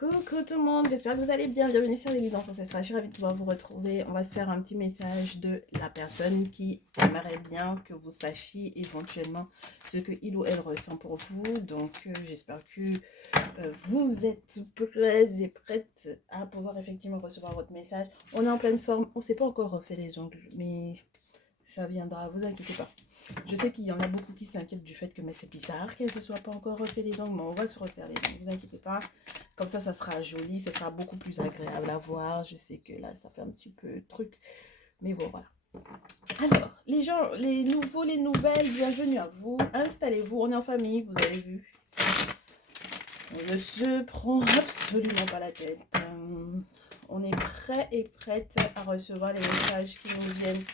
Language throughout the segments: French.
Coucou tout le monde, j'espère que vous allez bien. Bienvenue sur l'évidence ancestrale. Je suis ravie de pouvoir vous retrouver. On va se faire un petit message de la personne qui aimerait bien que vous sachiez éventuellement ce que il ou elle ressent pour vous. Donc, j'espère que vous êtes prêts et prêtes à pouvoir effectivement recevoir votre message. On est en pleine forme. On ne s'est pas encore refait les ongles, mais ça viendra. Vous inquiétez pas. Je sais qu'il y en a beaucoup qui s'inquiètent du fait que mais c'est bizarre qu'elle ne se soit pas encore refait les ongles, mais on va se refaire les ongles, ne vous inquiétez pas. Comme ça sera joli, ça sera beaucoup plus agréable à voir. Je sais que là, ça fait un petit peu truc, mais bon, voilà. Alors, les gens, les nouveaux, les nouvelles, bienvenue à vous. Installez-vous, on est en famille, vous avez vu. On ne se prend absolument pas la tête. On est prêt et prête à recevoir les messages qui nous viennent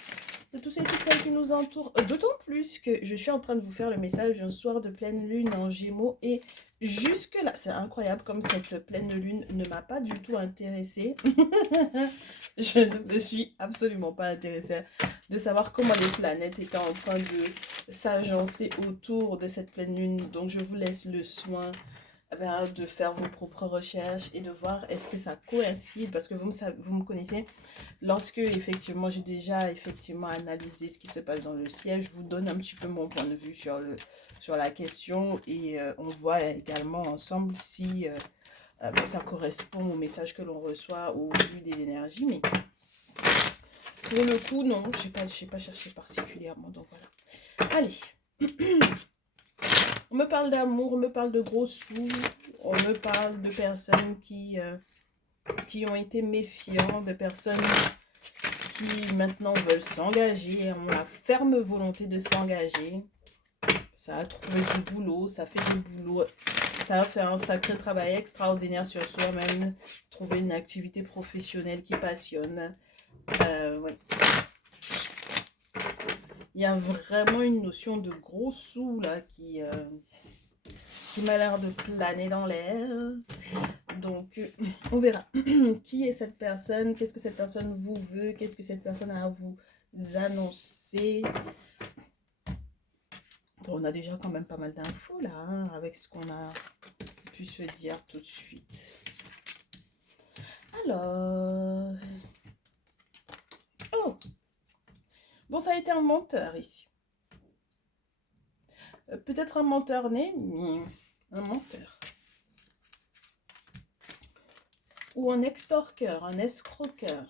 de tous et toutes celles qui nous entourent. D'autant plus que je suis en train de vous faire le message d'un soir de pleine lune en Gémeaux. Et jusque-là, c'est incroyable comme cette pleine lune ne m'a pas du tout intéressée. Je ne me suis absolument pas intéressée de savoir comment les planètes étaient en train de s'agencer autour de cette pleine lune. Donc je vous laisse le soin de faire vos propres recherches et de voir est-ce que ça coïncide. Parce que vous me connaissez. Lorsque effectivement j'ai déjà effectivement analysé ce qui se passe dans le ciel, je vous donne un petit peu mon point de vue sur la question et on voit également ensemble si ça correspond au message que l'on reçoit au vu des énergies. Mais pour le coup, non, je n'ai pas cherché particulièrement. Donc voilà. Allez. On me parle d'amour, on me parle de gros sous, on me parle de personnes qui ont été méfiants, de personnes qui maintenant veulent s'engager, ont la ferme volonté de s'engager. Ça a trouvé du boulot, ça fait du boulot, ça a fait un sacré travail extraordinaire sur soi-même, trouver une activité professionnelle qui passionne. Ouais. Il y a vraiment une notion de gros sous là qui m'a l'air de planer dans l'air. Donc, on verra. Qui est cette personne? Qu'est-ce que cette personne vous veut? Qu'est-ce que cette personne a à vous annoncer? Bon, on a déjà quand même pas mal d'infos là, hein, avec ce qu'on a pu se dire tout de suite. Alors... Oh! Bon, ça a été un menteur ici. Peut-être un menteur né, mais un menteur. Ou un extorqueur, un escroqueur.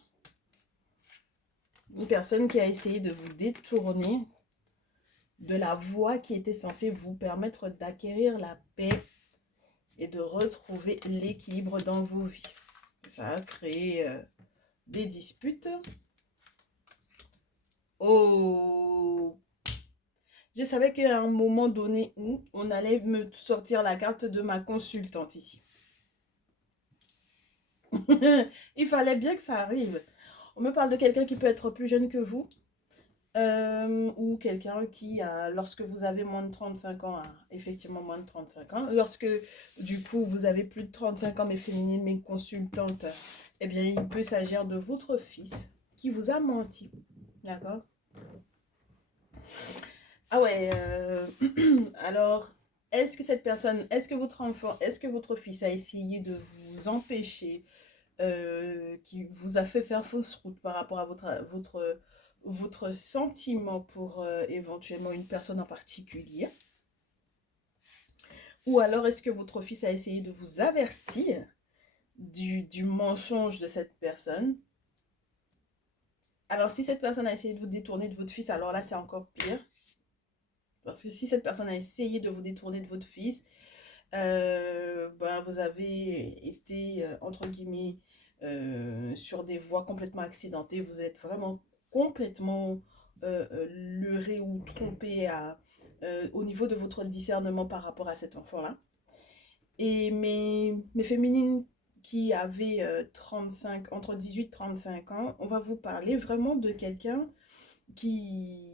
Une personne qui a essayé de vous détourner de la voie qui était censée vous permettre d'acquérir la paix et de retrouver l'équilibre dans vos vies. Ça a créé des disputes. Oh! Je savais qu'à un moment donné où on allait me sortir la carte de ma consultante ici. Il fallait bien que ça arrive. On me parle de quelqu'un qui peut être plus jeune que vous. Ou quelqu'un qui, lorsque vous avez moins de 35 ans, effectivement moins de 35 ans, lorsque du coup vous avez plus de 35 ans, mais féminine, mais consultante, eh bien il peut s'agir de votre fils qui vous a menti. D'accord? Ah ouais, alors, est-ce que votre enfant, est-ce que votre fils a essayé de vous empêcher, qui vous a fait faire fausse route par rapport à votre sentiment pour éventuellement une personne en particulier? Ou alors est-ce que votre fils a essayé de vous avertir du mensonge de cette personne? Alors si cette personne a essayé de vous détourner de votre fils, alors là c'est encore pire. Parce que si cette personne a essayé de vous détourner de votre fils, vous avez été, entre guillemets, sur des voies complètement accidentées. Vous êtes vraiment complètement leurré ou trompé au niveau de votre discernement par rapport à cet enfant-là. Et mes féminines qui avaient 35, entre 18 et 35 ans, on va vous parler vraiment de quelqu'un qui...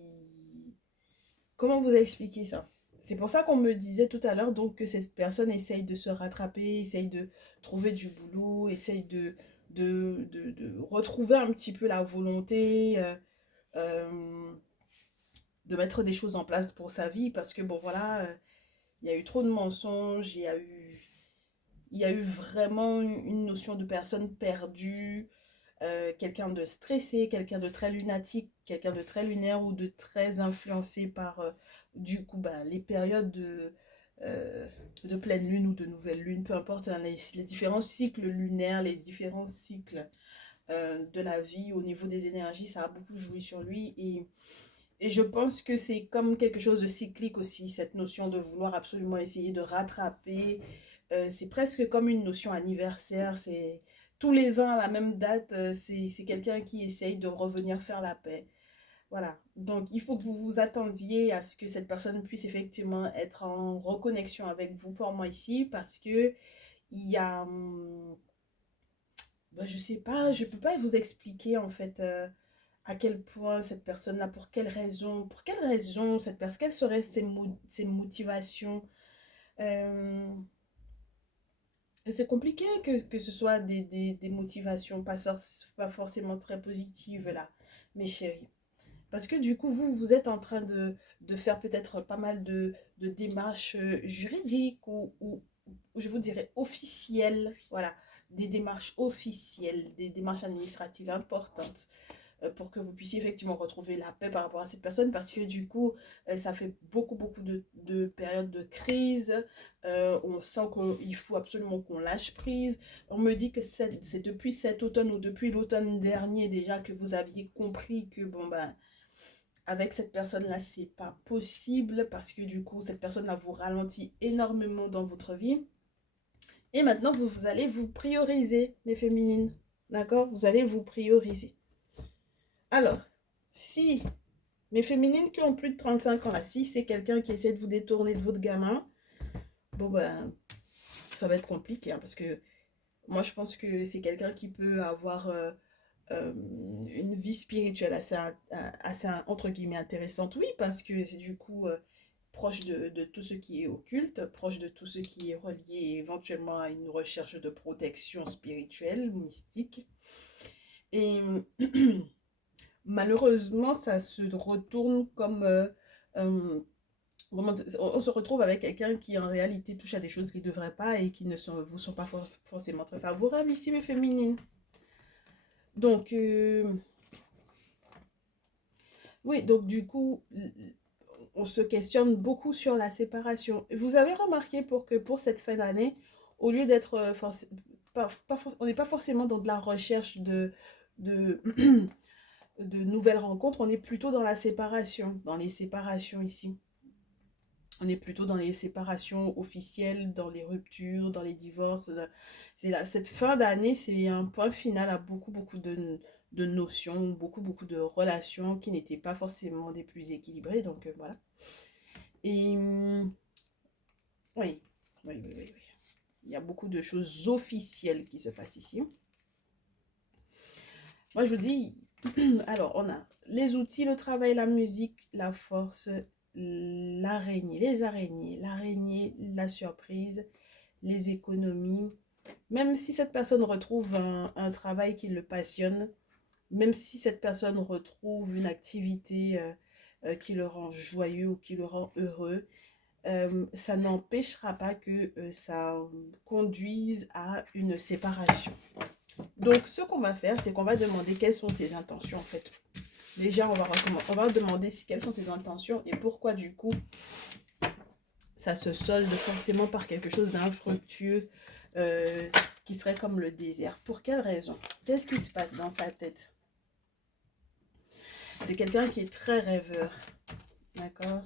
Comment vous expliquer ça? C'est pour ça qu'on me disait tout à l'heure donc que cette personne essaye de se rattraper, essaye de trouver du boulot, essaye de retrouver un petit peu la volonté euh, de mettre des choses en place pour sa vie parce que bon voilà, il y a eu trop de mensonges, il y a eu vraiment une notion de personne perdue, quelqu'un de stressé, quelqu'un de très lunatique, quelqu'un de très lunaire ou de très influencé par du coup ben, les périodes euh, de pleine lune ou de nouvelle lune, peu importe, hein, les différents cycles lunaires, les différents cycles de la vie au niveau des énergies, ça a beaucoup joué sur lui et je pense que c'est comme quelque chose de cyclique aussi, cette notion de vouloir absolument essayer de rattraper. C'est presque comme une notion anniversaire. C'est tous les ans à la même date, c'est quelqu'un qui essaye de revenir faire la paix. Voilà. Donc, il faut que vous vous attendiez à ce que cette personne puisse effectivement être en reconnexion avec vous pour moi ici, parce que il y a, ben, je sais pas, je peux pas vous expliquer en fait. À quel point cette personne-là, pour quelle raison cette personne, quelles seraient ses motivations. Euh, c'est compliqué que ce soit des motivations pas forcément très positives là, mes chéris. Parce que du coup, vous êtes en train de faire peut-être pas mal de démarches juridiques ou je vous dirais officielles, voilà, des démarches officielles, des démarches administratives importantes pour que vous puissiez effectivement retrouver la paix par rapport à cette personne parce que du coup, ça fait beaucoup de périodes de crise. On sent qu'il faut absolument qu'on lâche prise. On me dit que c'est depuis cet automne ou depuis l'automne dernier déjà que vous aviez compris que bon ben avec cette personne-là, c'est pas possible parce que du coup, cette personne-là vous ralentit énormément dans votre vie. Et maintenant, vous allez vous prioriser, les féminines. D'accord? Vous allez vous prioriser. Alors, si mes féminines qui ont plus de 35 ans là, si c'est quelqu'un qui essaie de vous détourner de votre gamin, bon ben, ça va être compliqué hein, parce que moi je pense que c'est quelqu'un qui peut avoir euh, une vie spirituelle assez entre guillemets intéressante, oui, parce que c'est du coup proche de tout ce qui est occulte, proche de tout ce qui est relié éventuellement à une recherche de protection spirituelle, mystique. Et malheureusement, ça se retourne comme on se retrouve avec quelqu'un qui en réalité touche à des choses qui ne devraient pas et qui ne vous sont pas forcément très favorables ici, mes féminines. Donc, oui, donc du coup, on se questionne beaucoup sur la séparation. Vous avez remarqué pour cette fin d'année, au lieu d'être on n'est pas forcément dans de la recherche de, de nouvelles rencontres, on est plutôt dans la séparation, dans les séparations ici. On est plutôt dans les séparations officielles, dans les ruptures, dans les divorces. Cette fin d'année, c'est un point final à beaucoup de notions, beaucoup de relations qui n'étaient pas forcément des plus équilibrées. Donc voilà. Et oui, oui. Il y a beaucoup de choses officielles qui se passent ici. Moi, je vous dis, alors, on a les outils, le travail, la musique, la force, l'araignée, la surprise, les économies. Même si cette personne retrouve un travail qui le passionne, même si cette personne retrouve une activité qui le rend joyeux ou qui le rend heureux, ça n'empêchera pas que ça conduise à une séparation. Donc, ce qu'on va faire, c'est qu'on va demander quelles sont ses intentions, en fait. Déjà, on va demander quelles sont ses intentions et pourquoi, du coup, ça se solde forcément par quelque chose d'infructueux qui serait comme le désert. Pour quelle raison? Qu'est-ce qui se passe dans sa tête? C'est quelqu'un qui est très rêveur, d'accord?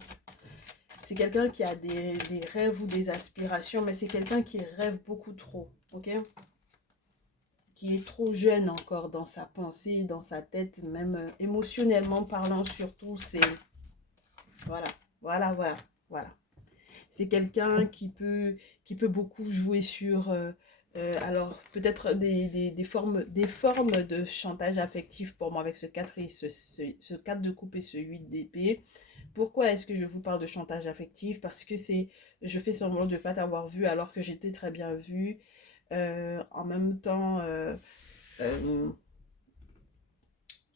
C'est quelqu'un qui a des rêves ou des aspirations, mais c'est quelqu'un qui rêve beaucoup trop, ok? Qui est trop jeune encore dans sa pensée, dans sa tête, même émotionnellement parlant surtout, c'est... Voilà, voilà. C'est quelqu'un qui peut beaucoup jouer sur... alors, peut-être des formes de chantage affectif pour moi avec ce 4 et ce 4 de coupe et ce 8 d'épée. Pourquoi est-ce que je vous parle de chantage affectif? Parce que je fais semblant de ne pas t'avoir vu alors que j'étais très bien vue. En même temps, euh,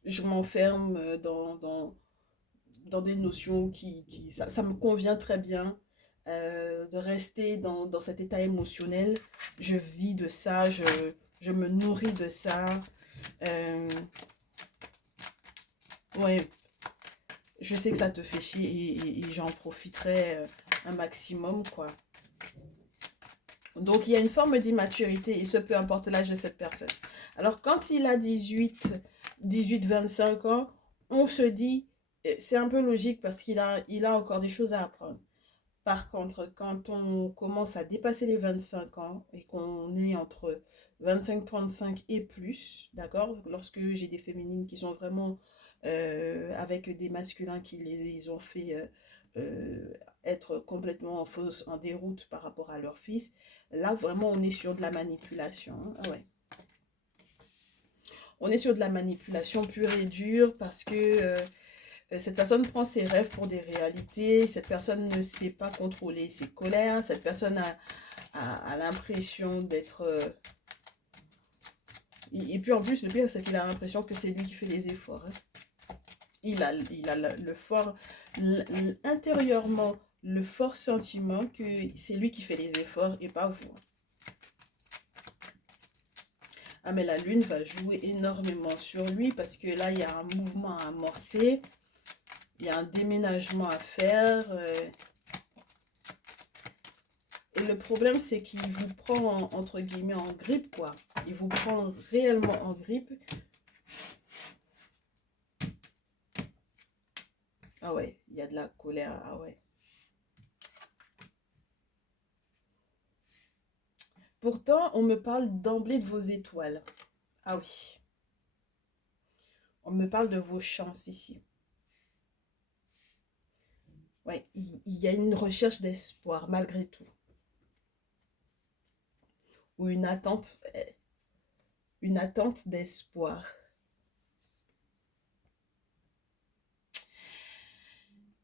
je m'enferme dans des notions ça me convient très bien. de rester dans cet état émotionnel. Je vis de ça, je me nourris de ça. Euh, ouais, je sais que ça te fait chier et j'en profiterai un maximum, quoi. Donc, il y a une forme d'immaturité, et ce, peu importe l'âge de cette personne. Alors, quand il a 25 ans, on se dit, c'est un peu logique parce il a encore des choses à apprendre. Par contre, quand on commence à dépasser les 25 ans et qu'on est entre 25-35 et plus, d'accord? Lorsque j'ai des féminines qui sont vraiment avec des masculins qui les ont fait être complètement en fausse, en déroute par rapport à leur fils, là vraiment on est sur de la manipulation. Hein. Ah ouais. On est sur de la manipulation pure et dure parce que cette personne prend ses rêves pour des réalités, cette personne ne sait pas contrôler ses colères, cette personne a l'impression d'être... et puis en plus, le pire, c'est qu'il a l'impression que c'est lui qui fait les efforts. Hein. Il a le fort, intérieurement, le fort sentiment que c'est lui qui fait les efforts et pas vous. Ah mais la lune va jouer énormément sur lui parce que là, il y a un mouvement à amorcer, il y a un déménagement à faire. Et le problème, c'est qu'il vous prend, entre guillemets, en grippe, quoi. Il vous prend réellement en grippe. Ah ouais, il y a de la colère, ah ouais. Pourtant, on me parle d'emblée de vos étoiles. Ah oui. On me parle de vos chances ici. Ouais, il y a une recherche d'espoir, malgré tout. Ou une attente d'espoir.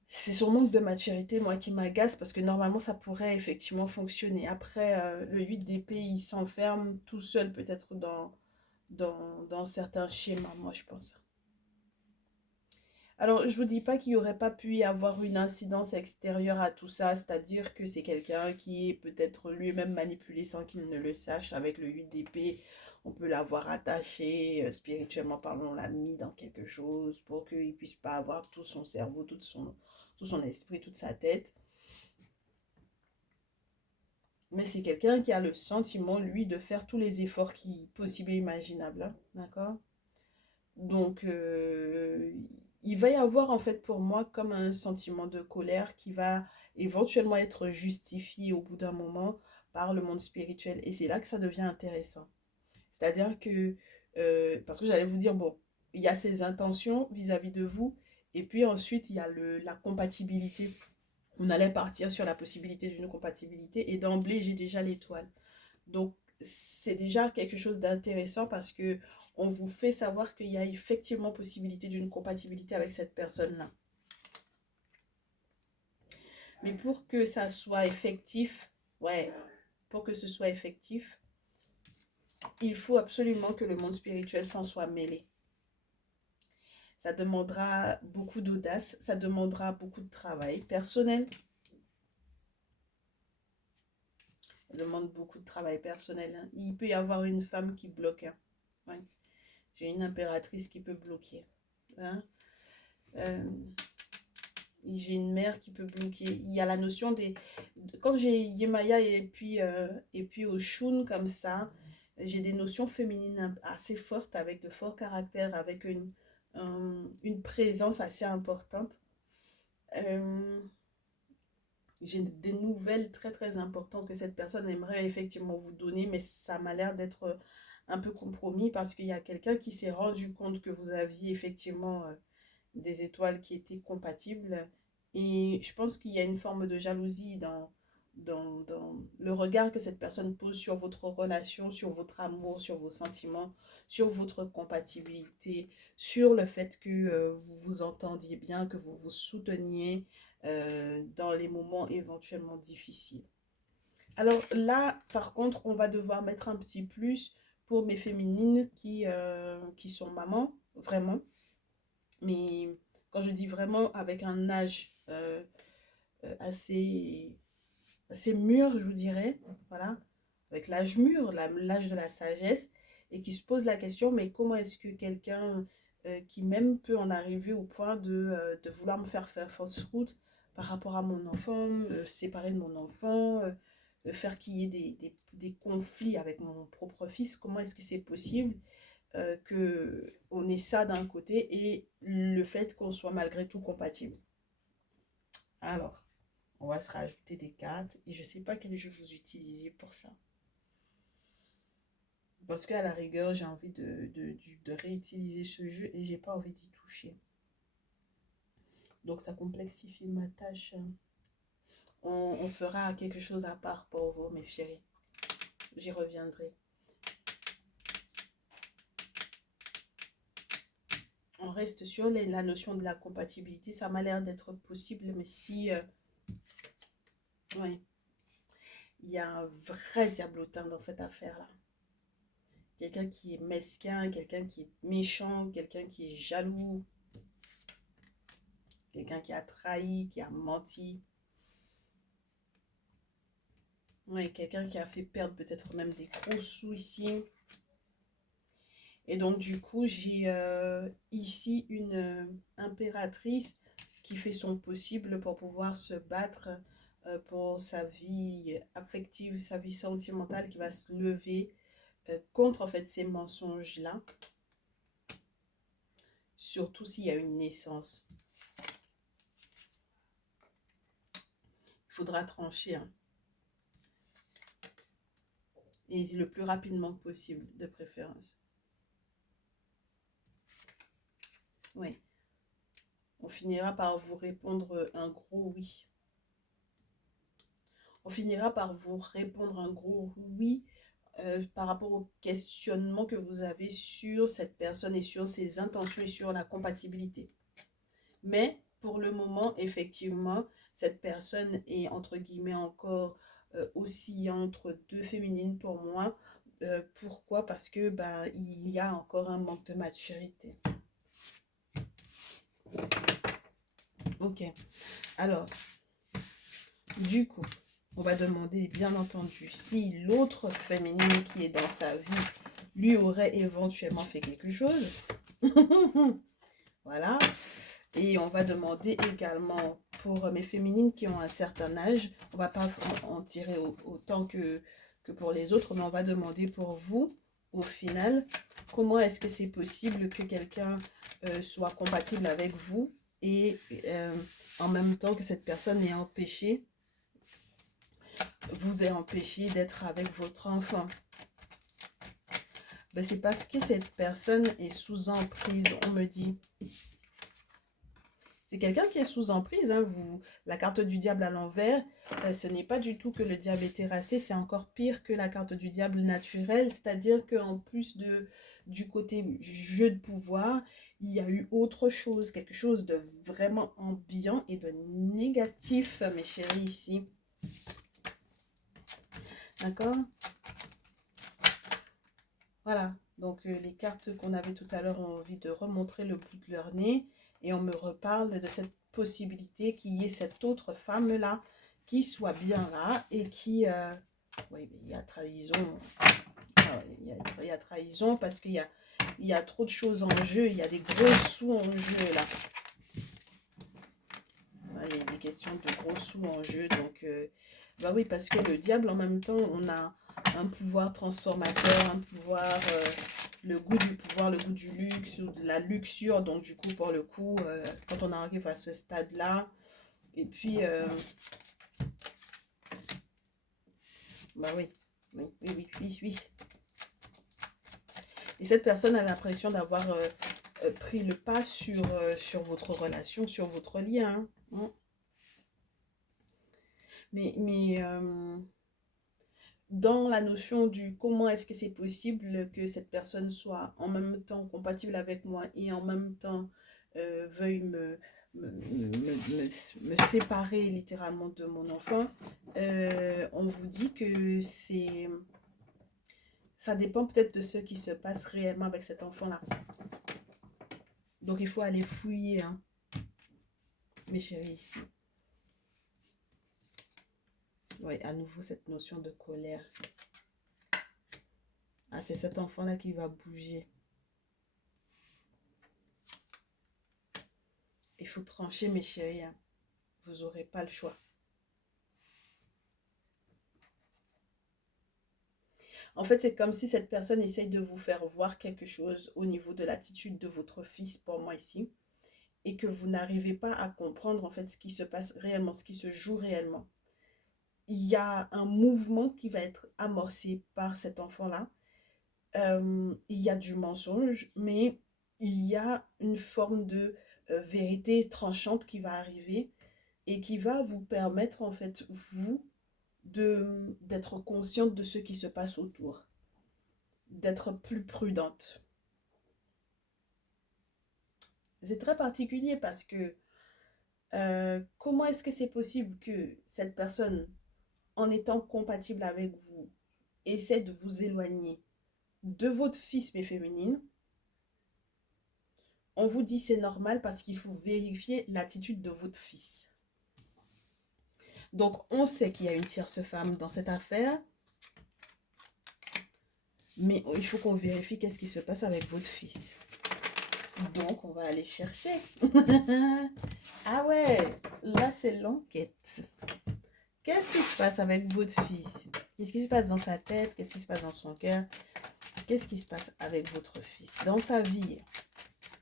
C'est son manque de maturité, moi, qui m'agace parce que normalement, ça pourrait effectivement fonctionner. Après, le 8 d'épée, il s'enferme tout seul, peut-être dans certains schémas, moi, je pense. Alors, je vous dis pas qu'il n'y aurait pas pu y avoir une incidence extérieure à tout ça, c'est-à-dire que c'est quelqu'un qui est peut-être lui-même manipulé sans qu'il ne le sache. Avec le 8 d'épée, on peut l'avoir attaché, spirituellement parlant, on l'a mis dans quelque chose pour qu'il ne puisse pas avoir tout son cerveau, tout son esprit, toute sa tête. Mais c'est quelqu'un qui a le sentiment, lui, de faire tous les efforts possibles et imaginables. Hein, d'accord? Donc, il va y avoir en fait pour moi comme un sentiment de colère qui va éventuellement être justifié au bout d'un moment par le monde spirituel. Et c'est là que ça devient intéressant. C'est-à-dire que, parce que j'allais vous dire, bon, il y a ses intentions vis-à-vis de vous, et puis ensuite il y a la compatibilité. On allait partir sur la possibilité d'une compatibilité, et d'emblée j'ai déjà l'étoile. Donc, c'est déjà quelque chose d'intéressant parce que on vous fait savoir qu'il y a effectivement possibilité d'une compatibilité avec cette personne-là. Mais pour que ça soit effectif, ouais, pour que ce soit effectif, il faut absolument que le monde spirituel s'en soit mêlé. Ça demandera beaucoup d'audace, ça demandera beaucoup de travail personnel. Ça demande beaucoup de travail personnel. Hein. Il peut y avoir une femme qui bloque. Hein. Ouais. J'ai une impératrice qui peut bloquer. Hein. Euh, j'ai une mère qui peut bloquer. Il y a la notion des... Quand j'ai Yemaya et puis Oshun comme ça, j'ai des notions féminines assez fortes, avec de forts caractères, avec une présence assez importante. Euh, j'ai des nouvelles très très importantes que cette personne aimerait effectivement vous donner, mais ça m'a l'air d'être un peu compromis parce qu'il y a quelqu'un qui s'est rendu compte que vous aviez effectivement des étoiles qui étaient compatibles. Et je pense qu'il y a une forme de jalousie dans le regard que cette personne pose sur votre relation, sur votre amour, sur vos sentiments, sur votre compatibilité, sur le fait que vous vous entendiez bien, que vous vous souteniez dans les moments éventuellement difficiles. Alors là, par contre, on va devoir mettre un petit plus pour mes féminines qui sont mamans, vraiment. Mais quand je dis vraiment avec un âge assez assez mûr, je vous dirais, voilà, avec l'âge mûr, l'âge de la sagesse, et qui se pose la question, mais comment est-ce que quelqu'un qui même peut en arriver au point de vouloir me faire fausse route par rapport à mon enfant, séparer de mon enfant, faire qu'il y ait des conflits avec mon propre fils, comment est-ce que c'est possible que on ait ça d'un côté et le fait qu'on soit malgré tout compatible. Alors, on va se rajouter des cartes et je ne sais pas quel jeu vous utilisez pour ça. Parce qu'à la rigueur, j'ai envie de réutiliser ce jeu et j'ai pas envie d'y toucher. Donc ça complexifie ma tâche. On fera quelque chose à part pour vous, mes chéris. J'y reviendrai. On reste sur la notion de la compatibilité. Ça m'a l'air d'être possible, mais si... oui, il y a un vrai diablotin dans cette affaire-là. Quelqu'un qui est mesquin, quelqu'un qui est méchant, quelqu'un qui est jaloux, quelqu'un qui a trahi, qui a menti. Oui, quelqu'un qui a fait perdre peut-être même des gros sous ici. Et donc du coup, j'ai ici une impératrice qui fait son possible pour pouvoir se battre pour sa vie affective, sa vie sentimentale, qui va se lever contre en fait ces mensonges-là. Surtout s'il y a une naissance. Il faudra trancher, hein. Et le plus rapidement possible, de préférence. Oui. On finira par vous répondre un gros oui. On finira par vous répondre un gros oui par rapport au questionnement que vous avez sur cette personne et sur ses intentions et sur la compatibilité. Mais pour le moment, effectivement, cette personne est entre guillemets encore aussi entre deux féminines pour moi. Pourquoi? Parce que il y a encore un manque de maturité. Ok. Alors, du coup, on va demander, bien entendu, si l'autre féminine qui est dans sa vie lui aurait éventuellement fait quelque chose. Voilà. Et on va demander également pour mes féminines qui ont un certain âge, on ne va pas en tirer autant que pour les autres, mais on va demander pour vous, au final, comment est-ce que c'est possible que quelqu'un soit compatible avec vous et en même temps que cette personne ait empêché, vous ait empêché d'être avec votre enfant. Ben, c'est parce que cette personne est sous emprise, on me dit. C'est quelqu'un qui est sous emprise, hein, la carte du diable à l'envers, ce n'est pas du tout que le diable est terrassé, c'est encore pire que la carte du diable naturelle, c'est-à-dire qu'en plus du côté jeu de pouvoir, il y a eu autre chose, quelque chose de vraiment ambiant et de négatif, mes chéris, ici. D'accord? Voilà, donc les cartes qu'on avait tout à l'heure ont envie de remontrer le bout de leur nez. Et on me reparle de cette possibilité qu'il y ait cette autre femme-là qui soit bien là et qui... oui, il y a trahison. Ah ouais, il y a trahison parce qu'il y a trop de choses en jeu. Il y a des gros sous en jeu là. Il y a des questions de gros sous en jeu. Donc, oui, parce que le diable, en même temps, on a un pouvoir transformateur, un pouvoir... le goût du pouvoir, le goût du luxe ou de la luxure. Donc, du coup, pour le coup, quand on arrive à ce stade-là, et puis, oui, oui, oui, oui, oui, oui. Et cette personne a l'impression d'avoir pris le pas sur votre relation, sur votre lien. Hein. Mais dans la notion du comment est-ce que c'est possible que cette personne soit en même temps compatible avec moi et en même temps veuille me séparer littéralement de mon enfant, on vous dit que ça dépend peut-être de ce qui se passe réellement avec cet enfant-là. Donc il faut aller fouiller, hein, mes chéris, ici. Oui, à nouveau, cette notion de colère. Ah, c'est cet enfant-là qui va bouger. Il faut trancher, mes chéris. Hein. Vous n'aurez pas le choix. En fait, c'est comme si cette personne essaye de vous faire voir quelque chose au niveau de l'attitude de votre fils, pour moi ici, et que vous n'arrivez pas à comprendre en fait ce qui se passe réellement, ce qui se joue réellement. Il y a un mouvement qui va être amorcé par cet enfant-là. Il y a du mensonge, mais il y a une forme de vérité tranchante qui va arriver et qui va vous permettre en fait, vous, d'être consciente de ce qui se passe autour, d'être plus prudente. C'est très particulier parce que comment est-ce que c'est possible que cette personne, en étant compatible avec vous, essaie de vous éloigner de votre fils mais féminine? On vous dit c'est normal parce qu'il faut vérifier l'attitude de votre fils. Donc on sait qu'il y a une tierce femme dans cette affaire, mais il faut qu'on vérifie qu'est-ce qui se passe avec votre fils. Donc on va aller chercher. Ah ouais, là c'est l'enquête. Qu'est-ce qui se passe avec votre fils? Qu'est-ce qui se passe dans sa tête? Qu'est-ce qui se passe dans son cœur? Qu'est-ce qui se passe avec votre fils? Dans sa vie,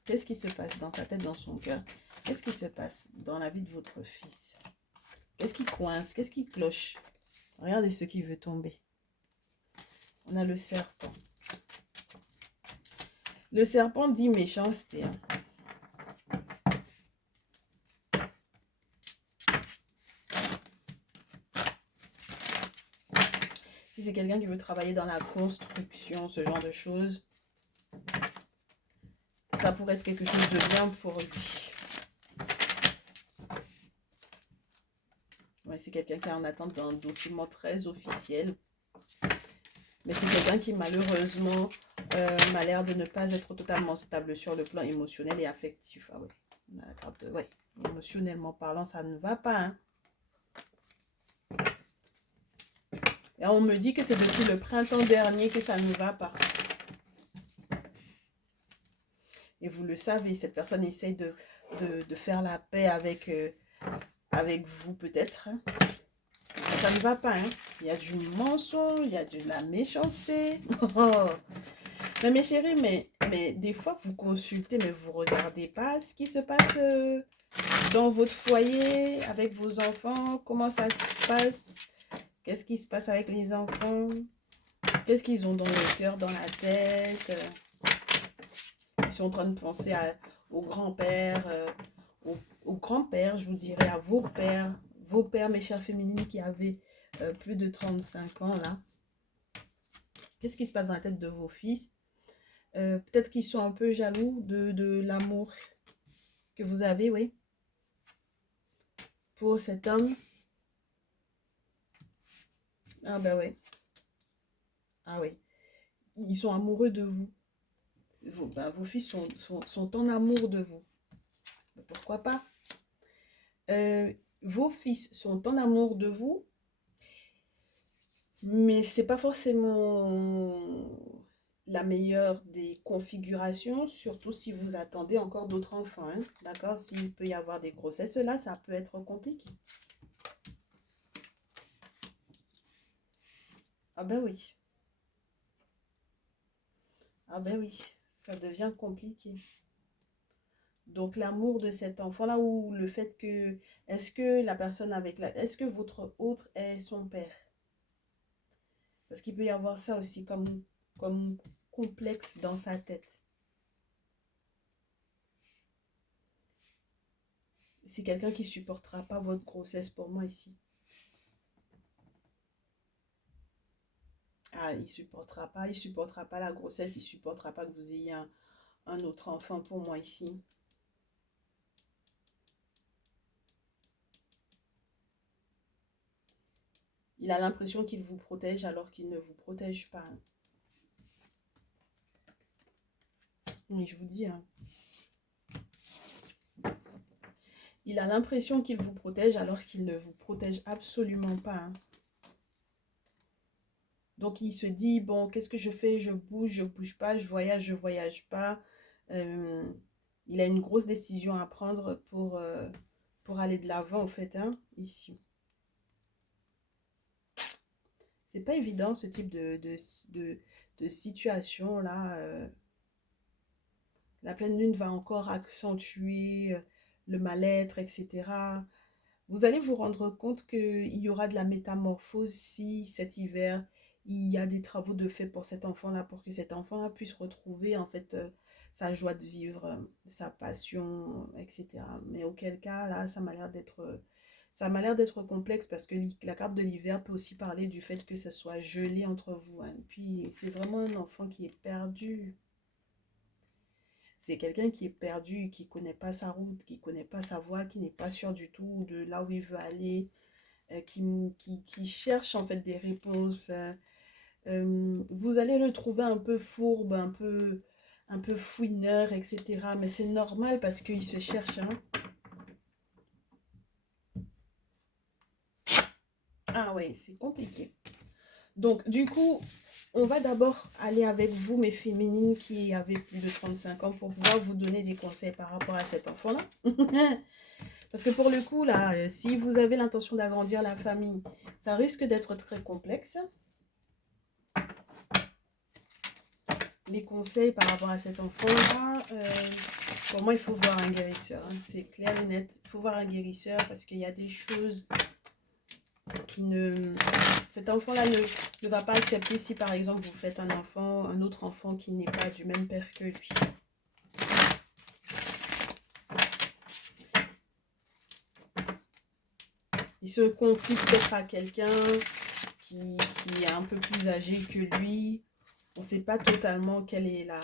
qu'est-ce qui se passe dans sa tête, dans son cœur? Qu'est-ce qui se passe dans la vie de votre fils? Qu'est-ce qui coince? Qu'est-ce qui cloche? Regardez ce qui veut tomber. On a le serpent. Le serpent dit méchanceté. Hein. Si c'est quelqu'un qui veut travailler dans la construction, ce genre de choses, ça pourrait être quelque chose de bien pour lui. Ouais, c'est quelqu'un qui est en attente d'un document très officiel. Mais c'est quelqu'un qui malheureusement m'a l'air de ne pas être totalement stable sur le plan émotionnel et affectif. Ah ouais, on a la carte, ouais. Émotionnellement parlant, ça ne va pas. Hein. Et on me dit que c'est depuis le printemps dernier que ça ne va pas. Et vous le savez, cette personne essaye de faire la paix avec, avec vous peut-être. Hein. Ça ne va pas. Hein. Il y a du mensonge, il y a de la méchanceté. Mais mes chéris, mais des fois vous consultez, mais vous ne regardez pas ce qui se passe dans votre foyer, avec vos enfants. Comment ça se passe? Qu'est-ce qui se passe avec les enfants? Qu'est-ce qu'ils ont dans le cœur, dans la tête? Ils sont en train de penser au grand-père, au grand-père, je vous dirais, à vos pères, mes chères féminines qui avaient plus de 35 ans là. Qu'est-ce qui se passe dans la tête de vos fils? Peut-être qu'ils sont un peu jaloux de l'amour que vous avez, oui, pour cet homme. Ah ben oui. Ah oui. Ils sont amoureux de vous. Vos fils sont en amour de vous. Pourquoi pas? Vos fils sont en amour de vous, mais c'est pas forcément la meilleure des configurations, surtout si vous attendez encore d'autres enfants. Hein, d'accord? S'il peut y avoir des grossesses là, ça peut être compliqué. Ah ben oui. Ah ben oui, ça devient compliqué. Donc l'amour de cet enfant-là ou le fait que, est-ce que la personne avec la, est-ce que votre autre est son père? Parce qu'il peut y avoir ça aussi comme complexe dans sa tête. C'est quelqu'un qui supportera pas votre grossesse pour moi ici. Ah, il supportera pas la grossesse, il supportera pas que vous ayez un autre enfant pour moi ici. Il a l'impression qu'il vous protège alors qu'il ne vous protège pas. Mais je vous dis, hein, il a l'impression qu'il vous protège alors qu'il ne vous protège absolument pas. Hein. Donc, il se dit, bon, qu'est-ce que je fais? Je bouge pas, je voyage pas. Euh, il a une grosse décision à prendre pour aller de l'avant, en fait, hein, ici. C'est pas évident, ce type de situation-là. La pleine lune va encore accentuer le mal-être, etc. Vous allez vous rendre compte qu'il y aura de la métamorphose si cet hiver, il y a des travaux de fait pour cet enfant-là, pour que cet enfant-là puisse retrouver en fait sa joie de vivre, sa passion, etc. Mais auquel cas, là, ça m'a l'air d'être complexe parce que la carte de l'hiver peut aussi parler du fait que ce soit gelé entre vous, hein. Puis c'est vraiment un enfant qui est perdu. C'est quelqu'un qui est perdu, qui ne connaît pas sa route, qui ne connaît pas sa voie, qui n'est pas sûr du tout de là où il veut aller, qui cherche en fait des réponses. Vous allez le trouver un peu fourbe, un peu fouineur, etc. Mais c'est normal parce qu'il se cherche, hein. Ah ouais, c'est compliqué. Donc, du coup, on va d'abord aller avec vous, mes féminines qui avez plus de 35 ans, pour pouvoir vous donner des conseils par rapport à cet enfant-là. Parce que pour le coup, là, si vous avez l'intention d'agrandir la famille, ça risque d'être très complexe. Les conseils par rapport à cet enfant-là, pour moi, il faut voir un guérisseur, hein. C'est clair et net. Il faut voir un guérisseur parce qu'il y a des choses qui ne... Cet enfant-là ne va pas accepter si, par exemple, vous faites un autre enfant qui n'est pas du même père que lui. Il se confie peut-être à quelqu'un qui est un peu plus âgé que lui. On ne sait pas totalement quelle est la...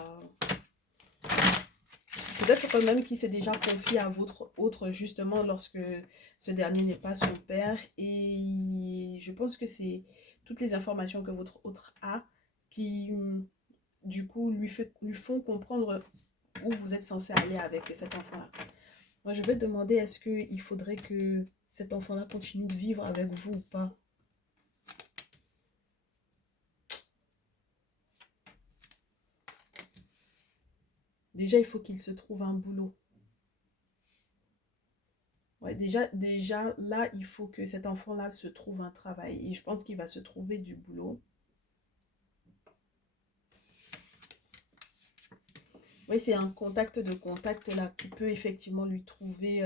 Peut-être même qu'il s'est déjà confié à votre autre justement lorsque ce dernier n'est pas son père. Et je pense que c'est toutes les informations que votre autre a qui, du coup, lui font comprendre où vous êtes censé aller avec cet enfant-là. Moi, je vais te demander, est-ce qu'il faudrait que cet enfant-là continue de vivre avec vous ou pas? Déjà, il faut qu'il se trouve un boulot. Ouais, déjà, là, il faut que cet enfant-là se trouve un travail. Et je pense qu'il va se trouver du boulot. Oui, c'est un contact là qui peut effectivement lui trouver,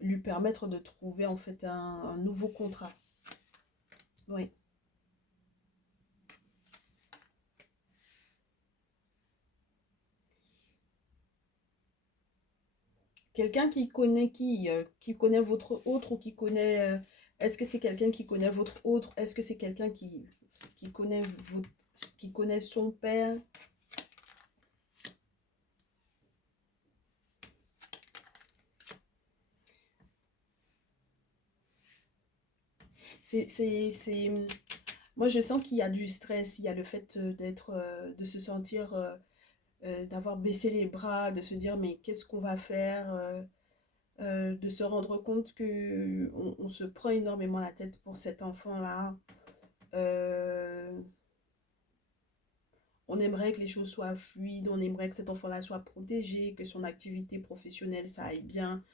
lui permettre de trouver en fait un nouveau contrat. Oui. Quelqu'un qui connaît votre autre ou qui connaît, est-ce que c'est quelqu'un qui connaît votre autre? Est-ce que c'est quelqu'un qui connaît qui connaît son père? C'est... Moi, je sens qu'il y a du stress, il y a le fait de se sentir, d'avoir baissé les bras, de se dire, mais qu'est-ce qu'on va faire? De se rendre compte que on se prend énormément la tête pour cet enfant-là. Euh, on aimerait que les choses soient fluides, on aimerait que cet enfant-là soit protégé, que son activité professionnelle, ça aille bien,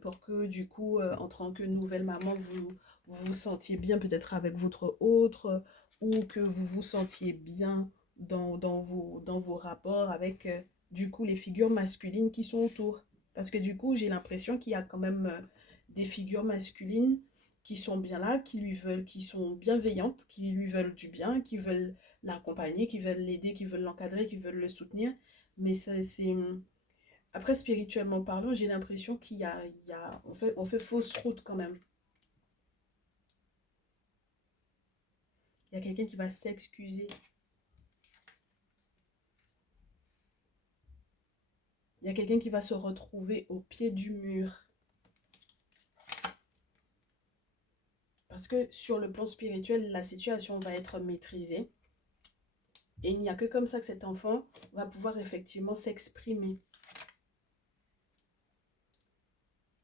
pour que du coup, en tant que nouvelle maman, vous vous sentiez bien peut-être avec votre autre, ou que vous vous sentiez bien dans vos rapports avec du coup les figures masculines qui sont autour. Parce que du coup, j'ai l'impression qu'il y a quand même des figures masculines qui sont bien là, qui lui veulent, qui sont bienveillantes, qui lui veulent du bien, qui veulent l'accompagner, qui veulent l'aider, qui veulent l'encadrer, qui veulent le soutenir. Mais ça, c'est... Après, spirituellement parlant, j'ai l'impression on fait fausse route quand même. Il y a quelqu'un qui va s'excuser. Il y a quelqu'un qui va se retrouver au pied du mur. Parce que sur le plan spirituel, la situation va être maîtrisée. Et il n'y a que comme ça que cet enfant va pouvoir effectivement s'exprimer.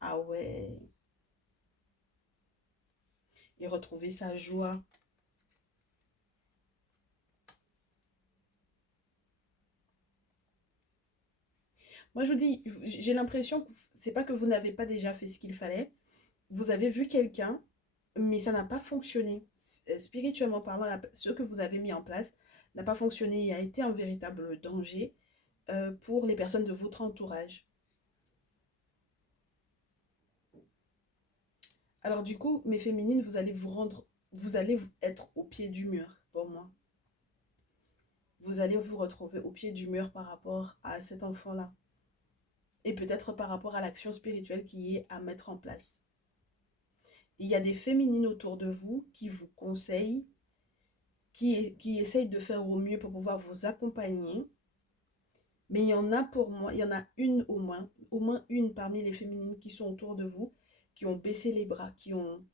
Ah ouais. Et retrouver sa joie. Moi, je vous dis, j'ai l'impression que c'est pas que vous n'avez pas déjà fait ce qu'il fallait. Vous avez vu quelqu'un, mais ça n'a pas fonctionné. Spirituellement parlant, ce que vous avez mis en place n'a pas fonctionné et a été un véritable danger pour les personnes de votre entourage. Alors du coup, mes féminines, vous allez être au pied du mur pour moi. Vous allez vous retrouver au pied du mur par rapport à cet enfant-là. Et peut-être par rapport à l'action spirituelle qui est à mettre en place. Il y a des féminines autour de vous qui vous conseillent, qui essayent de faire au mieux pour pouvoir vous accompagner. Mais il y en a pour moi, il y en a une au moins une parmi les féminines qui sont autour de vous, qui ont baissé les bras, qui ont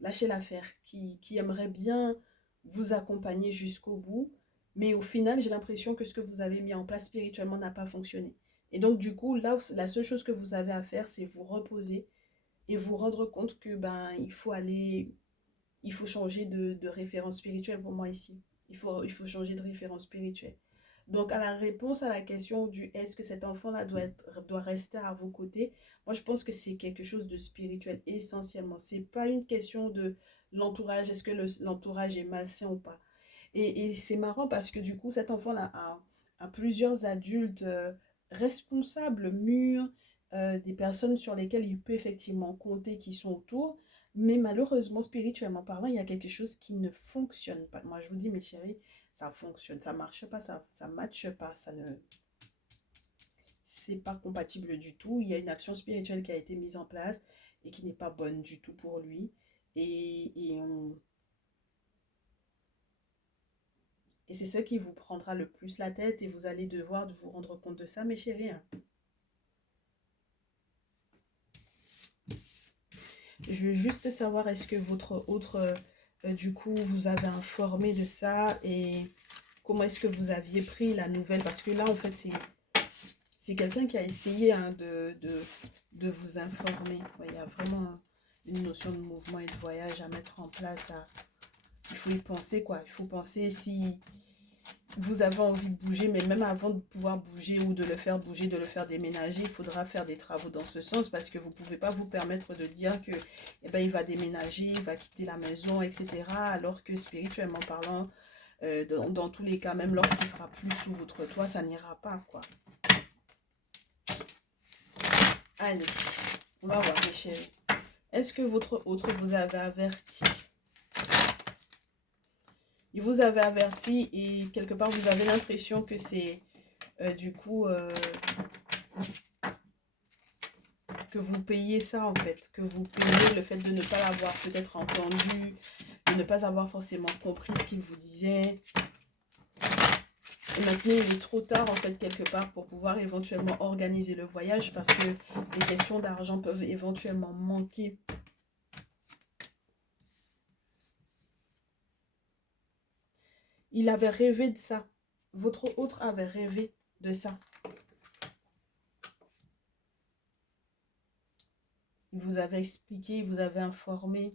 lâché l'affaire, qui aimeraient bien vous accompagner jusqu'au bout. Mais au final, j'ai l'impression que ce que vous avez mis en place spirituellement n'a pas fonctionné. Et donc, du coup, là, la seule chose que vous avez à faire, c'est vous reposer et vous rendre compte que il faut changer de référence spirituelle pour moi ici. Il faut changer de référence spirituelle. Donc, à la réponse à la question du est-ce que cet enfant-là doit rester à vos côtés, moi je pense que c'est quelque chose de spirituel essentiellement. C'est pas une question de l'entourage, est-ce que l'entourage est malsain ou pas. Et c'est marrant parce que du coup, cet enfant-là a plusieurs adultes responsables, mûrs, des personnes sur lesquelles il peut effectivement compter qui sont autour. Mais malheureusement, spirituellement parlant, il y a quelque chose qui ne fonctionne pas. Moi, je vous dis, mes chéris, ça fonctionne, ça marche pas, ça matche pas, c'est pas compatible du tout. Il y a une action spirituelle qui a été mise en place et qui n'est pas bonne du tout pour lui. Et, on, et c'est ce qui vous prendra le plus la tête et vous allez devoir vous rendre compte de ça, mes chéris, hein. Je veux juste savoir, est-ce que votre autre, du coup, vous avez informé de ça et comment est-ce que vous aviez pris la nouvelle? Parce que là, en fait, c'est quelqu'un qui a essayé hein, de vous informer. Ouais, il y a vraiment une notion de mouvement et de voyage à mettre en place. Il faut y penser, quoi. Il faut penser si vous avez envie de bouger, mais même avant de pouvoir bouger ou de le faire bouger, de le faire déménager, il faudra faire des travaux dans ce sens parce que vous ne pouvez pas vous permettre de dire que eh ben, il va déménager, il va quitter la maison, etc. Alors que spirituellement parlant, dans tous les cas, même lorsqu'il sera plus sous votre toit, ça n'ira pas, quoi. Allez, on va voir, mes chéris. Est-ce que votre autre vous avait averti? Il vous avait averti et quelque part vous avez l'impression que c'est du coup que vous payez ça en fait, que vous payez le fait de ne pas l'avoir peut-être entendu, de ne pas avoir forcément compris ce qu'il vous disait. Et maintenant il est trop tard en fait quelque part pour pouvoir éventuellement organiser le voyage parce que les questions d'argent peuvent éventuellement manquer. Il avait rêvé de ça. Votre autre avait rêvé de ça. Il vous avait expliqué, il vous avait informé.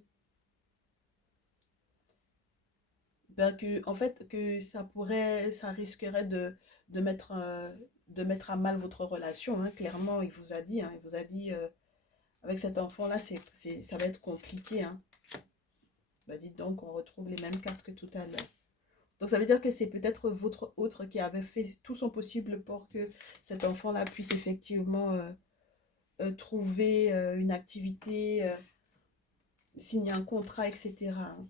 Ben que, en fait, que ça risquerait de mettre à mal votre relation. Hein. Clairement, il vous a dit, hein, il vous a dit, avec cet enfant-là, ça va être compliqué. Hein. Ben, dites donc, on retrouve les mêmes cartes que tout à l'heure. Donc, ça veut dire que c'est peut-être votre autre qui avait fait tout son possible pour que cet enfant-là puisse effectivement trouver une activité, signer un contrat, etc. Hein.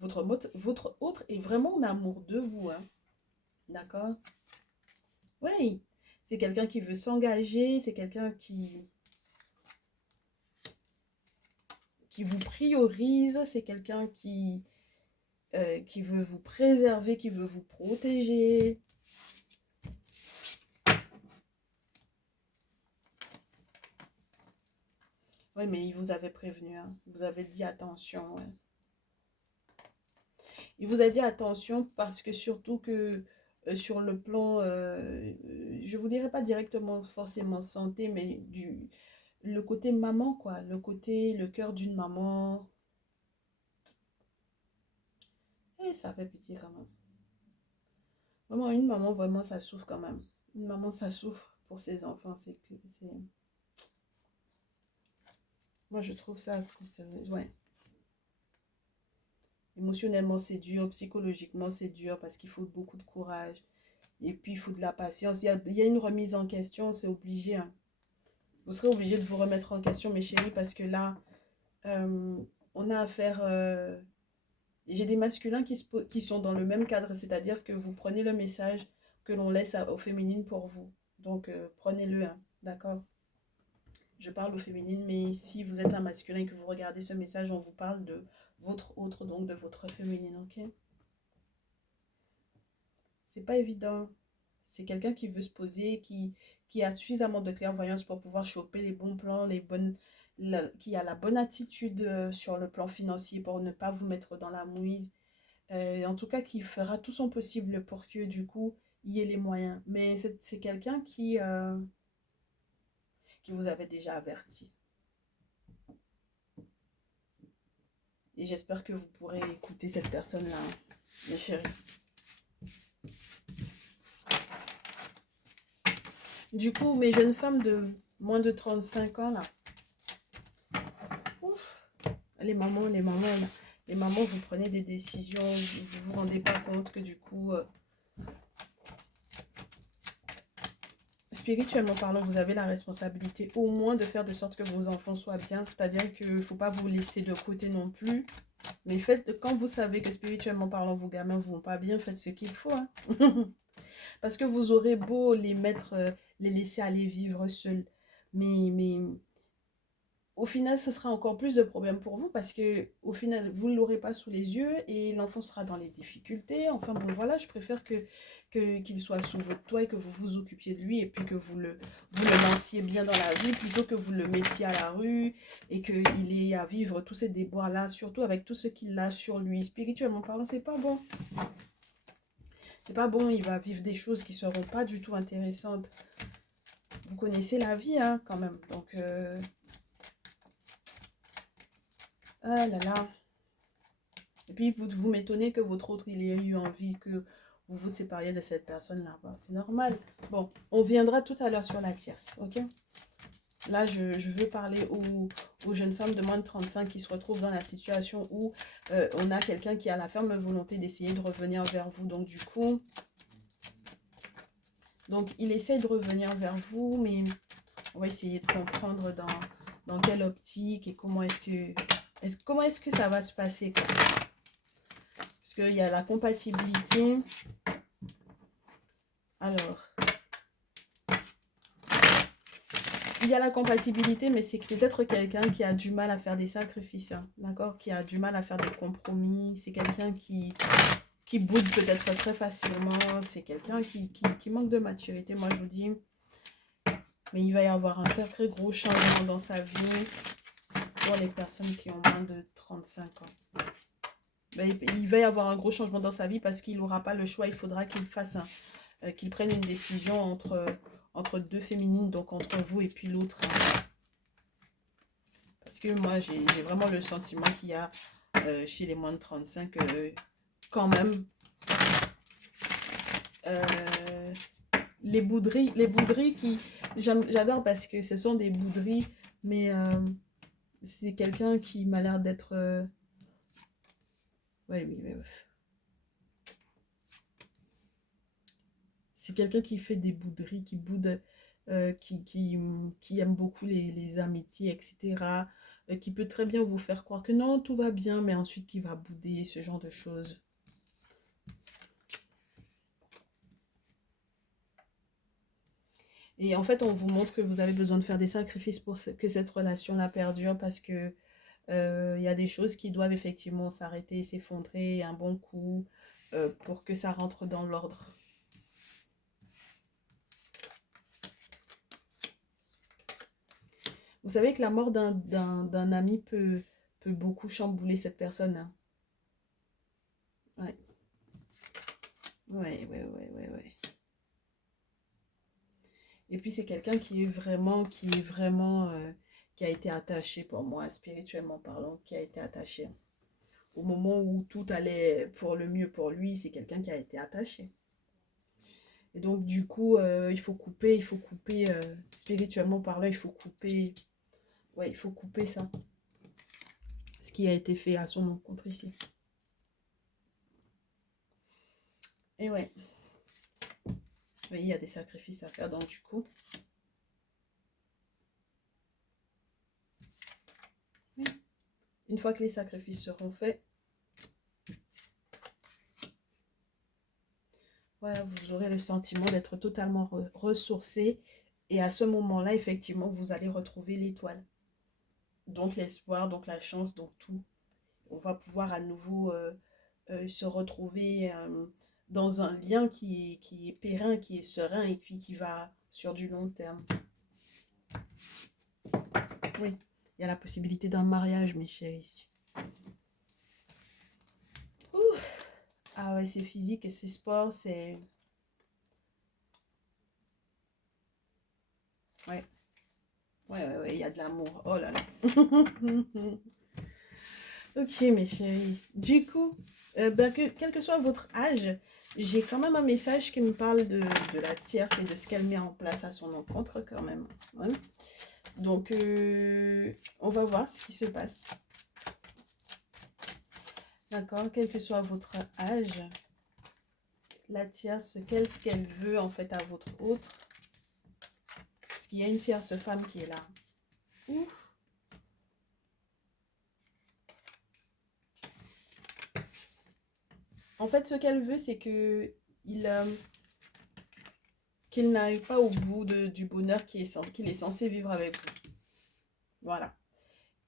Votre autre est vraiment en amour de vous. Hein. D'accord? Oui. C'est quelqu'un qui veut s'engager, c'est quelqu'un qui vous priorise, c'est quelqu'un qui veut vous préserver, qui veut vous protéger. Oui, mais il vous avait prévenu, hein. Il vous avait dit attention. Ouais. Il vous a dit attention parce que surtout que sur le plan, je vous dirais pas directement forcément santé, mais le côté maman, quoi. Le cœur d'une maman. Et ça fait pitié quand même. Vraiment, une maman, vraiment, ça souffre quand même. Une maman, ça souffre pour ses enfants. Moi, je trouve ça... Ouais. Émotionnellement, c'est dur. Psychologiquement, c'est dur parce qu'il faut beaucoup de courage. Et puis, il faut de la patience. Il y a une remise en question, c'est obligé, hein. Vous serez obligé de vous remettre en question, mes chéris, parce que là, euh, on a affaire... j'ai des masculins qui sont dans le même cadre, c'est-à-dire que vous prenez le message que l'on laisse aux féminines pour vous. Donc, prenez-le, hein, d'accord? Je parle aux féminines, mais si vous êtes un masculin et que vous regardez ce message, on vous parle de votre autre, donc de votre féminine, ok? C'est pas évident. C'est quelqu'un qui veut se poser, qui a suffisamment de clairvoyance pour pouvoir choper les bons plans, qui a la bonne attitude sur le plan financier pour ne pas vous mettre dans la mouise. En tout cas, qui fera tout son possible pour que du coup, il y ait les moyens. Mais c'est quelqu'un qui vous avait déjà averti. Et j'espère que vous pourrez écouter cette personne-là, hein, mes chéris. Du coup, mes jeunes femmes de moins de 35 ans, là, ouf, les mamans, vous prenez des décisions, vous vous rendez pas compte que du coup, spirituellement parlant, vous avez la responsabilité au moins de faire de sorte que vos enfants soient bien. C'est-à-dire qu'il ne faut pas vous laisser de côté non plus. Mais quand vous savez que spirituellement parlant, vos gamins ne vont pas bien, faites ce qu'il faut, hein. Parce que vous aurez beau les mettre, les laisser aller vivre seuls. Mais au final, ce sera encore plus de problèmes pour vous parce que au final, vous ne l'aurez pas sous les yeux et l'enfant sera dans les difficultés. Enfin bon, voilà, je préfère qu'il soit sous votre toit et que vous vous occupiez de lui et puis que vous le lanciez bien dans la vie plutôt que vous le mettiez à la rue et qu'il ait à vivre tous ces déboires-là, surtout avec tout ce qu'il a sur lui. Spirituellement parlant, c'est pas bon. C'est pas bon, il va vivre des choses qui seront pas du tout intéressantes. Vous connaissez la vie, hein, quand même. Donc, ah là là. Et puis, vous m'étonnez que votre autre, il ait eu envie que vous vous sépariez de cette personne-là. Bon, c'est normal. Bon, on viendra tout à l'heure sur la tierce, ok? Là, je veux parler aux jeunes femmes de moins de 35 qui se retrouvent dans la situation où on a quelqu'un qui a la ferme volonté d'essayer de revenir vers vous. Donc, du coup, il essaie de revenir vers vous, mais on va essayer de comprendre dans quelle optique et comment est-ce que ça va se passer, quoi. Parce qu'il y a la compatibilité. Alors, il y a la compatibilité, mais c'est peut-être quelqu'un qui a du mal à faire des sacrifices, hein, d'accord? Qui a du mal à faire des compromis. C'est quelqu'un qui boude peut-être très facilement. C'est quelqu'un qui manque de maturité, moi je vous dis. Mais il va y avoir un sacré gros changement dans sa vie pour les personnes qui ont moins de 35 ans. Il va y avoir un gros changement dans sa vie parce qu'il n'aura pas le choix. Il faudra qu'il prenne une décision entre deux féminines, donc entre vous et puis l'autre, hein. Parce que moi, j'ai vraiment le sentiment qu'il y a chez les moins de 35, quand même, euh, les bouderies qui... J'adore parce que ce sont des bouderies, mais c'est quelqu'un qui m'a l'air d'être... ouais, oui, ouais, ouais. C'est quelqu'un qui fait des bouderies, qui boude, qui aime beaucoup les amitiés, etc. Qui peut très bien vous faire croire que non, tout va bien, mais ensuite qui va bouder, ce genre de choses. Et en fait, on vous montre que vous avez besoin de faire des sacrifices pour que cette relation-là perdure parce que il y a des choses qui doivent effectivement s'arrêter, s'effondrer un bon coup pour que ça rentre dans l'ordre. Vous savez que la mort d'un ami peut beaucoup chambouler cette personne, hein. Ouais. Ouais, ouais, ouais, ouais, ouais. Et puis c'est quelqu'un qui a été attaché pour moi, spirituellement parlant, qui a été attaché. Au moment où tout allait pour le mieux pour lui, c'est quelqu'un qui a été attaché. Et donc, du coup, il faut couper, spirituellement parlant, il faut couper, ouais, il faut couper ça, ce qui a été fait à son encontre ici. Et ouais, oui, il y a des sacrifices à faire, donc du coup, oui. Une fois que les sacrifices seront faits, voilà, vous aurez le sentiment d'être totalement ressourcé. Et à ce moment-là, effectivement, vous allez retrouver l'étoile. Donc l'espoir, donc la chance, donc tout. On va pouvoir à nouveau se retrouver dans un lien qui est périn, qui est serein et puis qui va sur du long terme. Oui, il y a la possibilité d'un mariage, mes chéris, ici. Ouh. Ah ouais, c'est physique et c'est sport, c'est... Ouais, ouais, il y a de l'amour. Oh là là. Ok, mes chéris. Du coup, quel que soit votre âge, j'ai quand même un message qui me parle de la tierce et de ce qu'elle met en place à son encontre quand même. Ouais. Donc, on va voir ce qui se passe. D'accord, quel que soit votre âge, la tierce, qu'est-ce qu'elle veut en fait à votre autre? Parce qu'il y a une tierce femme qui est là. Ouf. En fait, ce qu'elle veut, c'est que qu'il n'arrive pas au bout du bonheur qu'il est censé vivre avec vous. Voilà.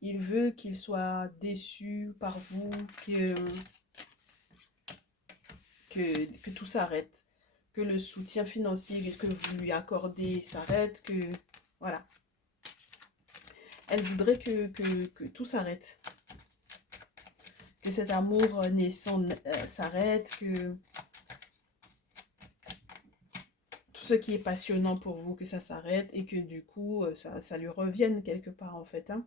Il veut qu'il soit déçu par vous, que tout s'arrête, que le soutien financier que vous lui accordez s'arrête, que... Voilà. Elle voudrait que tout s'arrête. Que cet amour naissant s'arrête, que tout ce qui est passionnant pour vous, que ça s'arrête et que du coup, ça lui revienne quelque part en fait. Hein.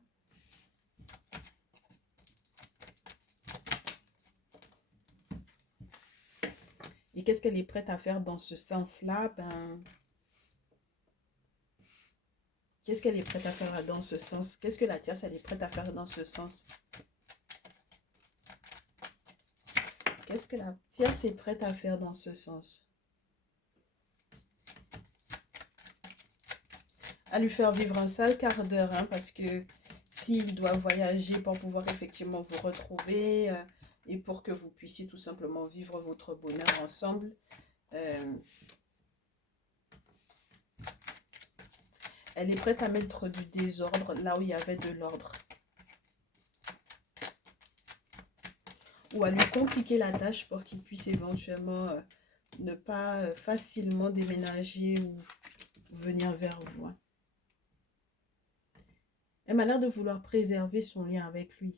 Et qu'est-ce qu'elle est prête à faire dans ce sens-là? Qu'est-ce qu'elle est prête à faire dans ce sens? Qu'est-ce que la tierce, elle est prête à faire dans ce sens? Qu'est-ce que la tierce est prête à faire dans ce sens? À lui faire vivre un sale quart d'heure, hein, parce que s'il doit voyager pour pouvoir effectivement vous retrouver et pour que vous puissiez tout simplement vivre votre bonheur ensemble, elle est prête à mettre du désordre là où il y avait de l'ordre. Ou à lui compliquer la tâche pour qu'il puisse éventuellement ne pas facilement déménager ou venir vers vous. Hein. Elle m'a l'air de vouloir préserver son lien avec lui.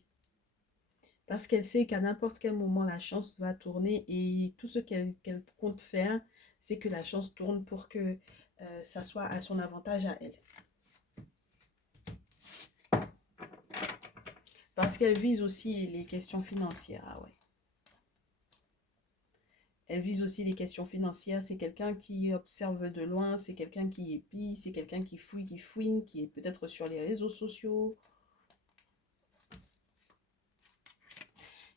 Parce qu'elle sait qu'à n'importe quel moment, la chance va tourner et tout ce qu'elle compte faire, c'est que la chance tourne pour que ça soit à son avantage à elle. Parce qu'elle vise aussi les questions financières. Ah ouais. Elle vise aussi les questions financières. C'est quelqu'un qui observe de loin, c'est quelqu'un qui épie, c'est quelqu'un qui fouille, qui fouine, qui est peut-être sur les réseaux sociaux.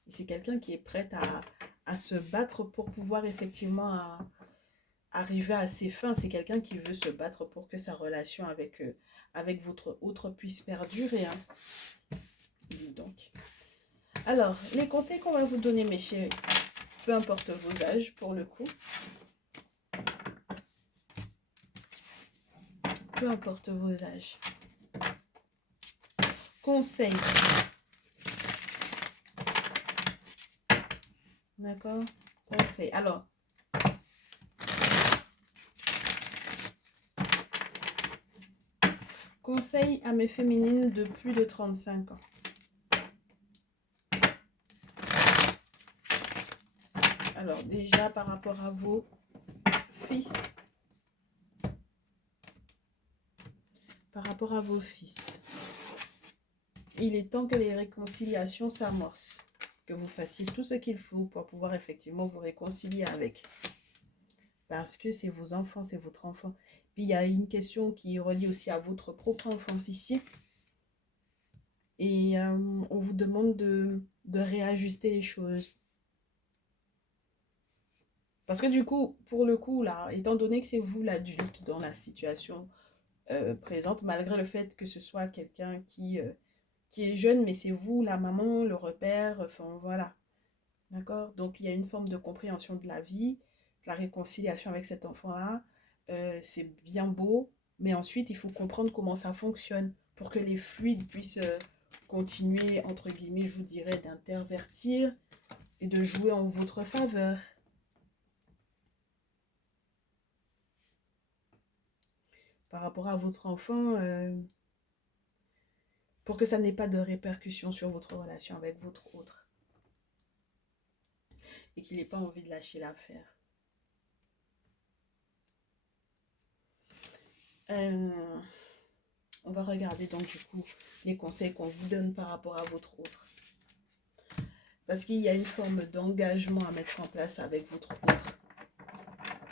Et c'est quelqu'un qui est prête à se battre pour pouvoir effectivement arriver à ses fins. C'est quelqu'un qui veut se battre pour que sa relation avec votre autre puisse perdurer. Hein. Dis donc. Alors, les conseils qu'on va vous donner, mes chéris, peu importe vos âges pour le coup. Peu importe vos âges. Conseil. D'accord? Conseil. Alors, conseil à mes féminines de plus de 35 ans. Alors, déjà par rapport à vos fils. Par rapport à vos fils. Il est temps que les réconciliations s'amorcent. Que vous fassiez tout ce qu'il faut pour pouvoir effectivement vous réconcilier avec. parce que c'est vos enfants, c'est votre enfant. Puis il y a une question qui est reliée aussi à votre propre enfance ici. Et on vous demande de réajuster les choses. Parce que du coup, pour le coup, là, étant donné que c'est vous l'adulte dans la situation présente, malgré le fait que ce soit quelqu'un qui est jeune, mais c'est vous, la maman, le repère, enfin voilà. D'accord? Donc il y a une forme de compréhension de la vie, de la réconciliation avec cet enfant-là. C'est bien beau, mais ensuite il faut comprendre comment ça fonctionne pour que les fluides puissent continuer, entre guillemets, je vous dirais, d'intervertir et de jouer en votre faveur. Par rapport à votre enfant, pour que ça n'ait pas de répercussions sur votre relation avec votre autre et qu'il n'ait pas envie de lâcher l'affaire. On va regarder donc du coup les conseils qu'on vous donne par rapport à votre autre. Parce qu'il y a une forme d'engagement à mettre en place avec votre autre